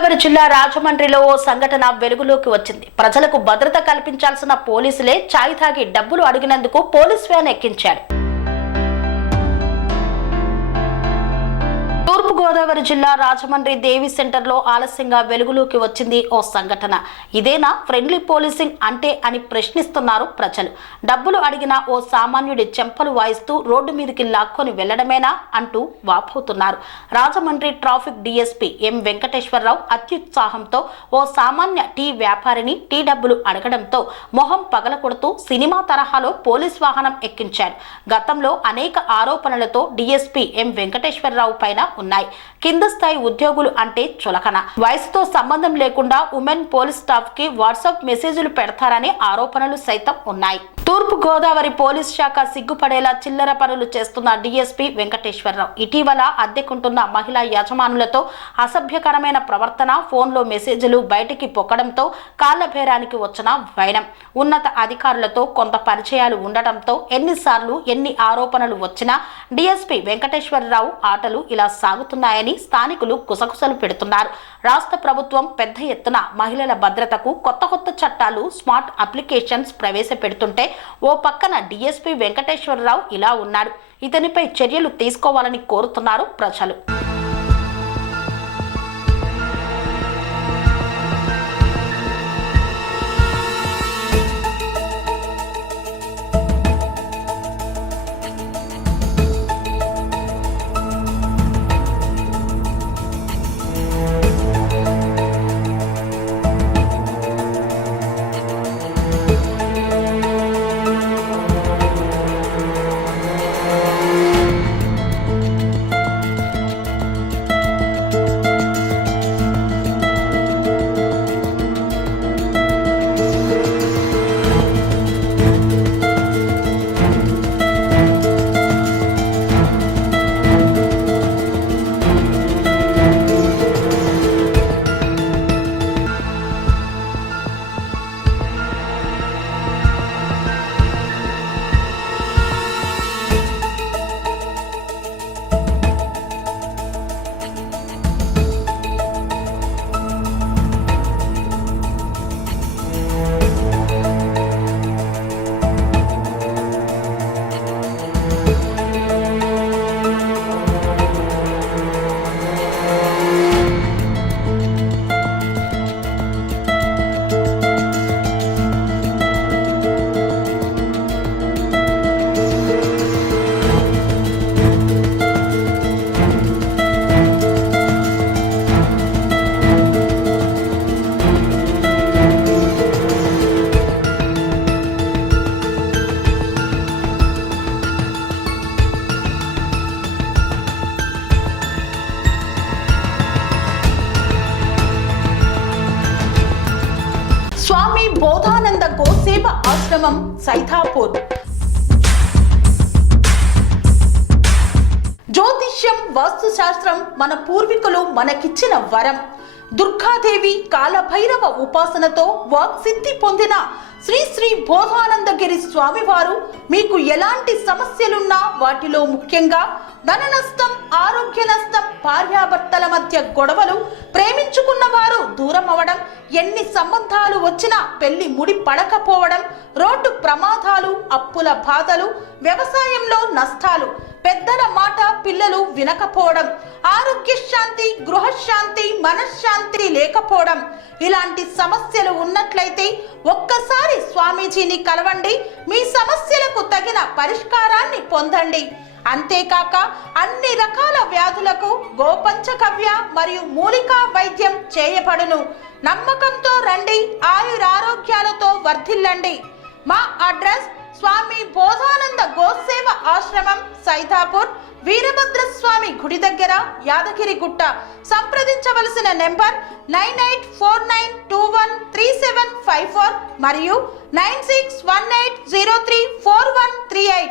గోదావరి జిల్లా రాజమండ్రిలో ఓ సంఘటన వెలుగులోకి వచ్చింది. ప్రజలకు భద్రత కల్పించాల్సిన పోలీసులే చాయ్ తాగి డబ్బులు అడిగినందుకు పోలీస్ వ్యాన్ ఎక్కించారు. తూర్పు గోదావరి జిల్లా రాజమండ్రి దేవి సెంటర్లో ఆలస్యంగా వెలుగులోకి వచ్చింది ఓ సంఘటన. ఇదేనా ఫ్రెండ్లీ పోలీసింగ్ అంటే అని ప్రశ్నిస్తున్నారు ప్రజలు. డబ్బులు అడిగిన ఓ సామాన్యుడి చెంపలు వాయిస్తూ రోడ్డు మీదకి లాక్కొని వెళ్లడమేనా అంటూ వాపోతున్నారు. Rajahmundry traffic DSP M Venkateswararao అత్యుత్సాహంతో ఓ సామాన్య టీ వ్యాపారిని టీ డబ్బులు అడగడంతో మొహం పగలకొడుతూ సినిమా తరహాలో పోలీస్ వాహనం ఎక్కించారు. గతంలో అనేక ఆరోపణలతో డీఎస్పీ ఎం వెంకటేశ్వరరావు పైన ఉన్నాయి. కింద స్థాయి ఉద్యోగులు అంటే చులకన, వయసుతో సంబంధం లేకుండా ఉమెన్ పోలీస్ స్టాఫ్ కి వాట్సాప్ మెసేజ్లు పెడతారనే ఆరోపణలు సైతం ఉన్నాయి. తూర్పు గోదావరి పోలీస్ శాఖ సిగ్గుపడేలా చిల్లర పనులు చేస్తున్న డీఎస్పీ వెంకటేశ్వరరావు ఇటీవల అద్దెకుంటున్న మహిళా యజమానులతో అసభ్యకరమైన ప్రవర్తన, ఫోన్లో మెసేజ్లు బయటికి పొక్కడంతో కాళ్ల బేరానికి వచ్చిన వైనం. ఉన్నత అధికారులతో కొంత పరిచయాలు ఉండటంతో ఎన్నిసార్లు ఎన్ని ఆరోపణలు వచ్చినా డీఎస్పీ వెంకటేశ్వరరావు ఆటలు ఇలా సాగుతున్నాయని స్థానికులు గుసగుసలు పెడుతున్నారు. రాష్ట్ర ప్రభుత్వం పెద్ద ఎత్తున మహిళల భద్రతకు కొత్త చట్టాలు, స్మార్ట్ అప్లికేషన్స్ ప్రవేశపెడుతుంటే ఓ పక్కన డీఎస్పీ వెంకటేశ్వరరావు ఇలా ఉన్నాడు. ఇతనిపై చర్యలు తీసుకోవాలని కోరుతున్నారు ప్రజలు. స్వామి బోధానంద గోసేవ ఆశ్రమం సైథాపూర్. జ్యోతిష్యం, వాస్తుశాస్త్రం మన పూర్వీకులు మనకిచ్చిన వరం. దుర్గాదేవి, కాలభైరవ ఉపాసనతో వాక్సిద్ధి పొందిన శ్రీ శ్రీ బోధానందగిరి స్వామివారు మీకు ఎలాంటి సమస్యలున్నా, వాటిలో ముఖ్యంగా ధన నష్టం, ఆరోగ్య నష్టం, భార్యాభర్తల మధ్య గొడవలు, ప్రేమించుకున్న వారు దూరం అవడం, ఎన్ని సంబంధాలు వచ్చినా పెళ్లి ముడి పడకపోవడం, రోడ్డు ప్రమాదాలు, అప్పుల బాధలు, వ్యవసాయంలో నష్టాలు, పెద్దల మాట పిల్లలు వినకపోవడం, ఆరోగ్య శాంతి, గృహశాంతి, మనశ్శాంతి లేకపోవడం, ఇలాంటి సమస్యలు ఉన్నట్లయితే ఒక్కసారి స్వామీజీని కలవండి. మీ సమస్యలకు తగిన పరిష్కారాన్ని పొందండి. అంతేకాక అన్ని రకాల వ్యాధులకు గోపంచకవ్య మరియు మూలికా వైద్యం చేయబడును. నమ్మకంతో రండి, ఆయురారోగ్యాలతో వర్ధిల్లండి. మా అడ్రస్ స్వామి బోధానంద గోసేవ ఆశ్రమం సైథాపూర్, వీరభద్రస్వామి గుడి దగ్గర, యాదగిరిగుట్ట. సంప్రదించవలసిన నెంబర్ 9849213754 మరియు 9618034138.